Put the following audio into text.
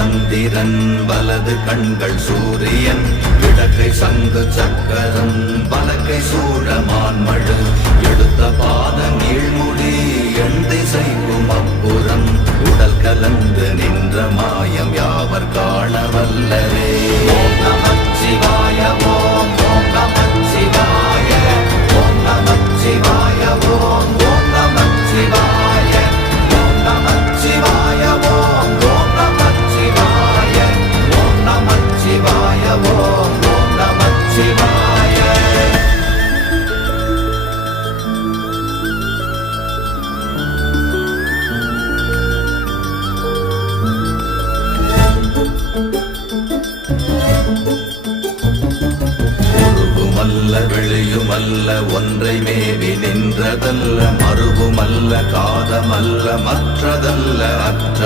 சந்திரன் வலது கண்கள் சூரியன் இடக்கை சங்கு சக்கரம் வலக்கை சூழமான்மழு எடுத்த பாத நீழ்முடி எண் திசைக்கும் அப்புறம் உடல் கலந்து நின்ற மாயம் யாவர் காண வல்லரே. ஓம் நமச்சிவாய ஓம் ஓம் நமச்சிவாய ஓம் நமச்சிவாய ஓம் ஓம் நமச்சிவாய ஓம் நமச்சிவாய ஓம் ஓம் நமச்சிவாய ஓம் நமச்சிவாய ஓம் ஓம் நமச்சிவாய. உருவுமல்ல வெளியுமல்ல ஒன்றை மேவி நின்றதல்ல மறுவுமல்ல காதமல்ல மற்றதல்ல அற்ற